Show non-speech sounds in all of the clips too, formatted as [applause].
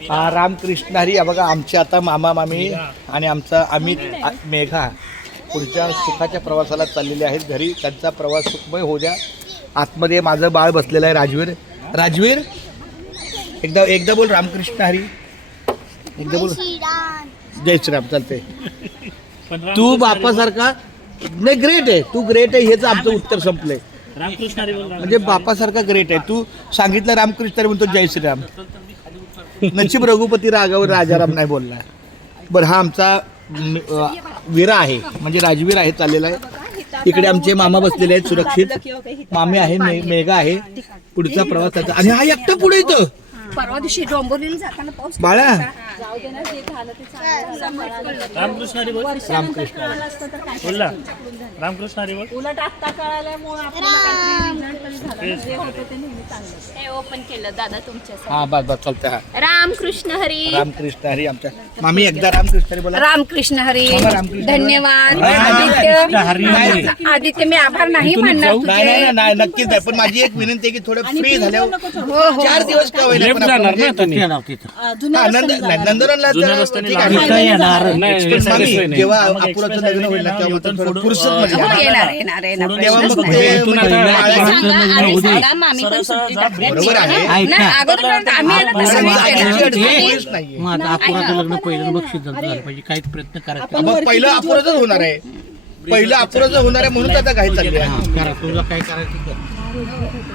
रामकृष्ण हरी हा बघा आमचे आता मामा मामी आणि आमचा अमित मेघा. पुढच्या सुखाच्या प्रवासाला चाललेले आहेत घरी. त्यांचा प्रवास सुखमय होऊ द्या. आतमध्ये माझं बाळ बसलेलं आहे राजवीर. राजवीर एकदा एकदा बोल रामकृष्ण हरी. एकदा बोल. जय श्रीराम चालते तू बापासारखा नाही ग्रेट आहे. तू ग्रेट आहे हेच आमचं उत्तर संपलंय. रामकृष्ण म्हणजे बापासारखा ग्रेट आहे. तू सांगितलं रामकृष्ण हरी म्हणतो जय श्रीराम. नशीब रघुपती रागावर राजाराम नाही बोलला बरं हा आमचा वीरा आहे म्हणजे राजवीर आहे चाललेला आहे. इकडे आमचे मामा बसलेले आहेत सुरक्षित. मामी आहे मे- मेघा आहे पुढचा प्रवास त्याचा आणि हा एकटा पुढे येतं. परवा दिवशी डोंबोलीला जाताना पाऊस बाळा. रामकृष्ण हरी बोल. रामकृष्ण बोलला. रामकृष्ण हरी बोल. उलट आत्ता कळाल्यामुळे आपल्याला काहीतरी रिझल्ट तरी झालं. जे होतं ते नेहमी चांगलं. हे ओपन केलं दादा तुमच्या हा बस बस चालतं हा. रामकृष्ण हरी. रामकृष्ण हरी आमच्या. मामी एकदा रामकृष्ण हरी बोला. रामकृष्ण हरी. धन्यवाद. आदित्य. आदित्य मी आभार नाही नाही नक्कीच आहे पण माझी एक विनंती आहे की थोडं फ्री झाल्यावर हो हो चार पण आपण म्हणजे- हा, नंद- नाही, नंदनवनला जुन्या जरा- रस्त्याने ठीक लागलं. आहे. येणार. पण नाही, मामी, express highway नाही. जेव्हा मग अपुराचं express लग्न highway होईल ना नाही, तेव्हा थोडं हो. येणार येणार येणार मग नाही. ते इथून म्हणजे आता- बाळाचं- सांगा आणि सांगा मामी पण सुट्टी टाकल्या बरोबर आहे नाही अगोदर आम्ही आलं तर पण सगळीच आजची येणार. अडचण मुळीच नाहीये. मग आता अपुराचं लग्न पहिलं बक्षीस झालं पाहिजे काहीच प्रयत्न करायचा मग पहिलं अपुराच होणार आहे पहिलं अपुराच होणार आहे म्हणून आता काही चालले आहे.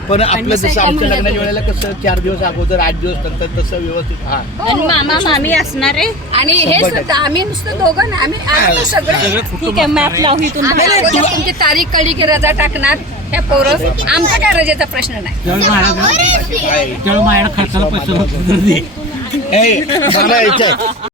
पण आपलं जसं आमच्या लग्नाच्या वेळेला कसं चार दिवस अगोदर आठ दिवस नंतर तसं व्यवस्थित हा. आणि मामा मामी असणार आहे? आणि हे सुद्धा आम्ही नुसतं दोघं ना आम्ही सगळं ठीक आहे मॅप लावू इथून तुमची तारीख कळली की रजा टाकणार ह्या पोरं. आमचा काय रजेचा प्रश्न नाही. खर्चाला पैसे [laughs]